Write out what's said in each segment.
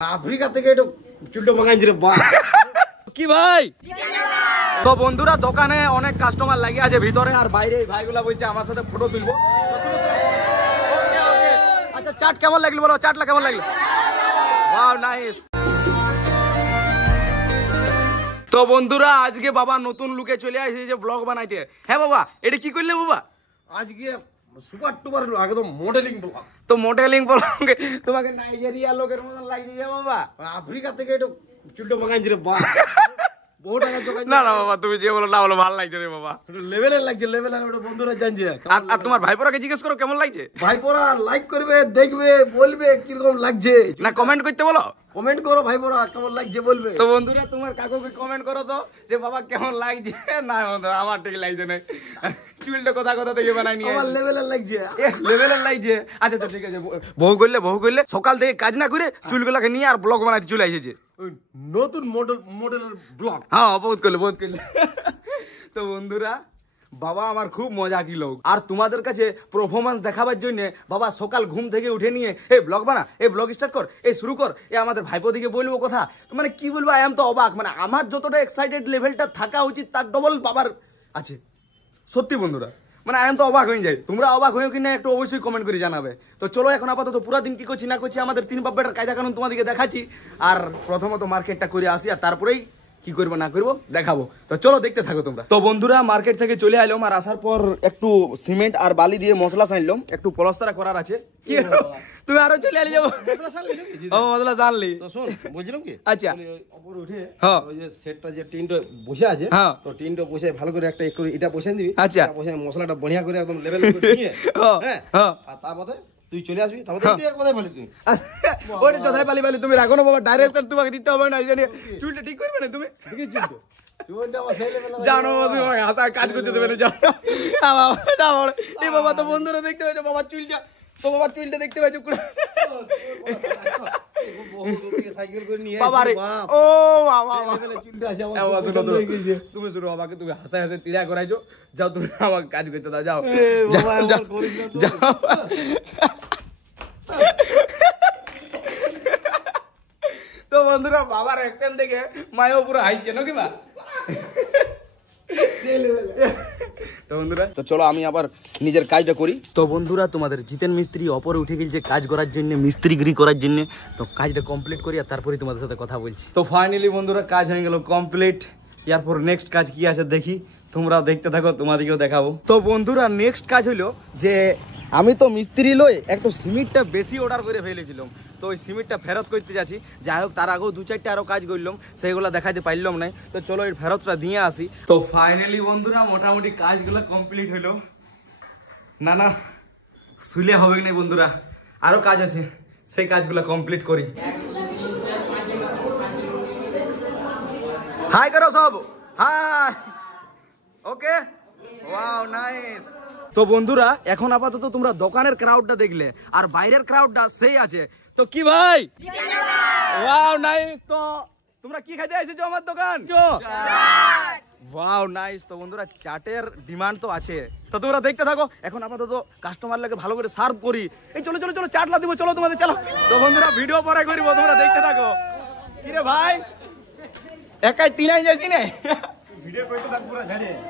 Africa থেকে একটু চুলটা মাগাইছি রে বা কি ভাই। তো বন্ধুরা দোকানে অনেক কাস্টমার লাগিয়ে আছে ভিতরে আর বাইরে ভাইগুলা বলছে আমার সাথে ফটো তুলবো। আচ্ছা চাট কেমন লাগলো বলো, চাটলা কেমন লাগলো? Wow nice. তো বন্ধুরা আজকে বাবা নতুন লুকে চলে আসছে যে ব্লগ বানাইতে। হ্যাঁ বাবা এটা কি করলে বাবা? আজকে সুপার টুপার একদম মডেলিং ব্লগ। তো মডেলিং ব্লগ তোমাকে নাইজেরিয়া লোকের মতন লাগছে বাবা। আফ্রিকা থেকে একটু চুলটা মাগাইছি রে বা বহু টাকা দোকান। না না বাবা তুমি যে বলো না বলো ভালো লাগছে রে বাবা। লেভেলের লাগছে, লেভেলের ওটা বন্ধুরা জানছে। আর তোমার ভাইপোরাকে জিজ্ঞেস করো কেমন লাগছে। ভাইপোরা লাইক করবে, দেখবে, বলবে কিরকম লাগছে। না কমেন্ট করতে বলো, কমেন্ট করো ভাইপোরা কেমন লাগছে বলবে। তো বন্ধুরা তোমার কাকুকে কমেন্ট করো তো যে বাবা কেমন লাগছে। না বন্ধুরা আমার ঠিক লাগছে না, চুলটা কথা কথা থেকে বানাই নিয়ে আমার লেভেলের লাগছে, লেভেলের লাগছে। আচ্ছা তো ঠিক আছে, বহু করলে সকাল থেকে কাজ না করে চুলগুলাকে নিয়ে আর ব্লগ বানাইতে চলে এসেছে। নতুন মডেলের ব্লগ। হ্যাঁ বহুত করলে। তো বন্ধুরা বাবা আমার খুব মজা কি লোক, আর তোমাদের কাছে পারফরমেন্স দেখাবার জন্য বাবা সকাল ঘুম থেকে উঠে নিয়ে এই ব্লগ বানা, এই ব্লগ স্টার্ট কর, এই শুরু কর, এ আমাদের ভাইপো দিকে বলবো কথা। মানে কি বলবো, আই এম তো অবাক। মানে আমার যতটা এক্সাইটেড লেভেলটা থাকা উচিত তার ডবল বাবার আছে। সত্যি বন্ধুরা মানে আই এম তো অবাক হয়ে যায়। তোমরা অবাক হয়েও কিনা একটু অবশ্যই কমেন্ট করে জানাবে। তো চলো এখন আপাতত পুরা দিন কি করছি না করছি আমাদের তিন বাপের কায়দা কানুন তোমাদেরকে দেখাচ্ছি। আর প্রথমত মার্কেটটা করে আসি আর তারপরেই কি করবো না করবো দেখাবো। তো চলো দেখতে থাকো তোমরা। তো বন্ধুরা মার্কেট থেকে চলে আইলাম আর আসার পর একটু সিমেন্ট আর বালি দিয়ে মশলা ছাইলাম, একটু পলস্তারা করার আছে। কি তুমি আরো চলে আলি যাবো? ও মশলা জানলি তো শোন বলছিলাম কি, আচ্ছা উপরে উঠে হ্যাঁ ওই যে সেটটা যে টিনটা বসে আছে, হ্যাঁ তো টিনটা বসে ভালো করে একটা একটু এটা বসে দিবি। আচ্ছা বসে মশলাটা বঢ়িয়া করে একদম লেভেল করে নিয়ে হ্যাঁ, আর তারপরে তুই চলে আসবি। তারপরে তুই এক কথাই বলি তুই ওটা যথাই পালি পালি তুমি রাখো না বাবা, ডাইরেক্টর তোমাকে দিতে হবে না। জানি চুলটা ঠিক করবে না তুমি, দেখি চুলটা চুলটা আমার সেই লেভেল জানো তুমি হাসা কাজ করতে দেবে না জানো। এই বাবা তো বন্ধুরা দেখতে পাচ্ছ বাবার চুলটা, তো বাবার চুলটা দেখতে পাচ্ছ সাইকেল করে নিয়ে বাবা রে। ও বাবা চুলটা আছে আমার বাবা শুনো পছন্দ তো, হয়ে গেছে। তুমি শুনো বাবাকে, তুমি হাসায় হাসায় তিরা করাইছো, যাও তুমি আমাকে কাজ করতে দাও, যাও বাবা যাও, আমার করিস না তো। যাও। তো বন্ধুরা বাবার অ্যাকশন দেখে মায়ও পুরো হাইছে নাকি মা। তো বন্ধুরা তো চলো আমি আবার নিজের কাজটা করি। তো বন্ধুরা তোমাদের জিতেন মিস্ত্রি অপরে উঠে গেছে কাজ করার জন্য, মিস্ত্রিগিরি করার জন্য। তো কাজটা কমপ্লিট করি আর তারপরে তোমাদের সাথে কথা বলছি। তো ফাইনালি বন্ধুরা কাজ হয়ে গেল কমপ্লিট। এরপর নেক্সট কাজ কি আছে দেখি, তোমরাও দেখতে থাকো, তোমাদেরকেও দেখাবো। তো বন্ধুরা নেক্সট কাজ হইলো যে আমি তো মিস্ত্রি লই একটু সিমেন্টটা বেশি অর্ডার করে ফেলেছিলাম, তো ওই সিমেন্টটা ফেরত করতে যাচ্ছি। যাই হোক তার আগেও দু চারটে আরও কাজ করলাম, সেইগুলো দেখাতে পারলাম না। তো চলো এই ফেরতটা দিয়ে আসি। তো ফাইনালি বন্ধুরা মোটামুটি কাজগুলো কমপ্লিট হইলো। না না শুলে হবে না বন্ধুরা, আরও কাজ আছে, সেই কাজগুলো কমপ্লিট করি। হাই করো সব, হাই। Okay wow nice. তো বন্ধুরা এখন আপাতত তোমরা দোকানের ক্রাউডটা দেখলে আর বাইরের ক্রাউডটা সেই আছে। তো কি ভাই ওয়াও নাইস। তো তোমরা কি খাইতে এসেছো আমার দোকান? Wow nice. তো বন্ধুরা চাটের ডিমান্ড তো আছে, তো তোমরা দেখতে থাকো। এখন আপাতত কাস্টমার লাগে ভালো করে সার্ভ করি। এই চলো চলো চলো চাটলা দিব, চলো তোমাদের চলো। তো বন্ধুরা ভিডিও পরে করিব, তোমরা দেখতে থাকো। কিরে ভাই একাই তিনাই যাইছি না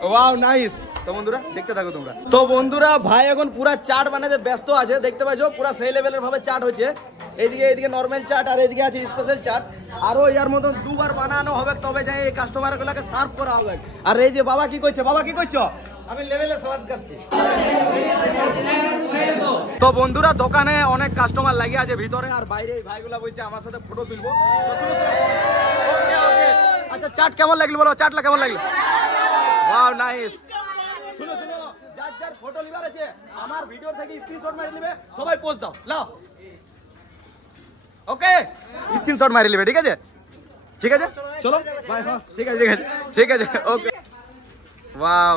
ওয়াও নাইস। তো বন্ধুরা দেখতে থাকো তোমরা। তো বন্ধুরা ভাই এখন পুরা চাট বানাতে ব্যস্ত আছে, দেখতে পাচ্ছ পুরা সেই লেভেলের ভাবে চাট হচ্ছে। এইদিকে নরমাল চাট আর এইদিকে আছে স্পেশাল চাট। আরো এর মতন দুবার বানানো হবে তবে যাই এই কাস্টমার গুলাকে সার্ভ করা হবে। আর এই যে বাবা কি করছে, বাবা কি করছো? আমি লেভেলে সালাদ কাটছি। তো বন্ধুরা দোকানে অনেক কাস্টমার লাগিয়ে আছে ভিতরে আর বাইরে ভাইগুলা বলছে আমার সাথে ফটো তুলবো। আচ্ছা চাট কেমন লাগলো বলো, চাটলা কেমন লাগলো? Wow nice. শুনো শুনো যার যার ফটো লিবার আছে আমার ভিডিও থেকে স্ক্রিনশট মারি নেবে, সবাই পোস্ট দাও লাও। ওকে স্ক্রিনশট মারি নেবে, ঠিক আছে ঠিক আছে চলো বাই। হ্যাঁ ঠিক আছে ঠিক আছে ঠিক আছে ওকে ওয়াও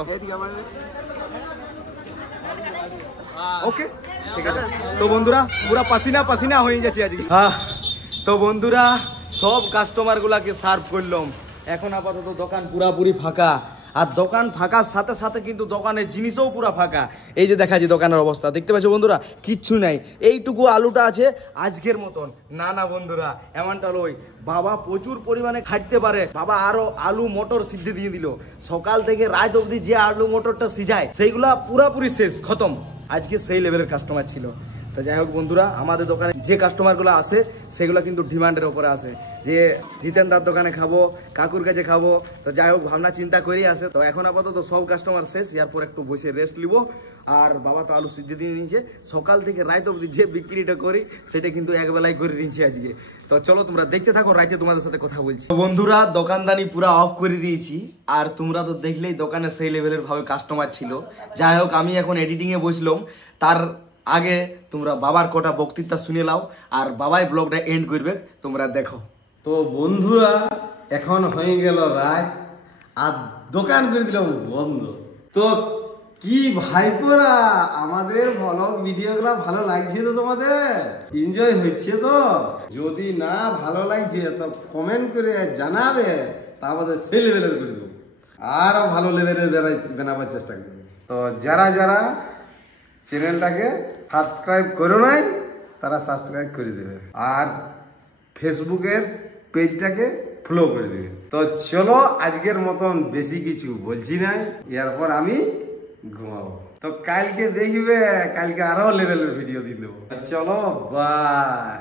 ওকে ঠিক আছে। তো বন্ধুরা পুরা পাসিনা হয়ে যাচ্ছে আজকে। তো বন্ধুরা সব কাস্টমার গুলাকে সার্ভ করলাম, এখন আপাতত দোকান পুরাপুরি ফাঁকা। আর দোকান ফাঁকার সাথে সাথে কিন্তু দোকানের জিনিসও পুরো ফাঁকা। এই যে দেখাচ্ছি দোকানের অবস্থা, দেখতে পাচ্ছ বন্ধুরা, কিচ্ছু নাই। এইটুকু আলুটা আছে আজকের মতন। না না বন্ধুরা, এমনটা লই, বাবা প্রচুর পরিমাণে খাটতে পারে। বাবা আরো আলু মটর সিদ্ধ দিয়ে দিল। সকাল থেকে রাত অবধি যে আলু মটরটা সিজায় সেইগুলা পুরাপুরি শেষ, খতম। আজকে সেই লেভেলের কাস্টমার ছিল। তো যাই হোক বন্ধুরা, আমাদের দোকানে যে কাস্টমারগুলো আসে সেগুলো কিন্তু ডিমান্ডের ওপরে আসে, যে জিতেনদার দোকানে খাবো, কাকুর কাছে খাবো। তো যাই হোক ভাবনা চিন্তা করেই আসে। তো এখন আপাতত সব কাস্টমার শেষ, এরপর একটু বসে রেস্ট নিব। আর বাবা তো আলু সিদ্ধ দিয়ে নিয়েছে। সকাল থেকে রাত অবধি যে বিক্রিটা করি সেটা কিন্তু একবেলায় করে দিয়েছি আজকে। তো চলো তোমরা দেখতে থাকো, রাতে তোমাদের সাথে কথা বলছি। বন্ধুরা দোকানদানি পুরো অফ করে দিয়েছি। আর তোমরা তো দেখলেই দোকানে সেই লেভেলের ভাবে কাস্টমার ছিল। যাই হোক আমি এখন এডিটিং এ বসলাম। তার আগে তোমরা বাবার কটা বক্তৃতা শুনে নাও, আর বাবাই ব্লগটা এন্ড করবে, তোমরা দেখো। তো বন্ধুরা এখন হয়ে গেল রাত, আর দোকান করে দিলাম বন্ধ। তো কি ভাইপোরা, আমাদের ব্লগ ভিডিওগুলো ভালো লাগছে তো? তোমাদের এনজয় হচ্ছে তো? যদি না ভালো লাগছে তো কমেন্ট করে জানাবে, তারপরে সেই লেভেলের করে দেবো, আরো ভালো লেভেলের বানাবার চেষ্টা করবো। তো যারা যারা চ্যানেলটাকে সাবস্ক্রাইব করো নাই তারা সাবস্ক্রাইব করে দেবে, আর ফেসবুকের পেজটাকে ফলো করে দেবে। তো চলো আজকের মতন বেশি কিছু বলছি নাই, এরপর আমি ঘুমাবো। তো কালকে দেখবে, কালকে আরো লেভেলের ভিডিও দিয়ে দেবো। চলো বাই।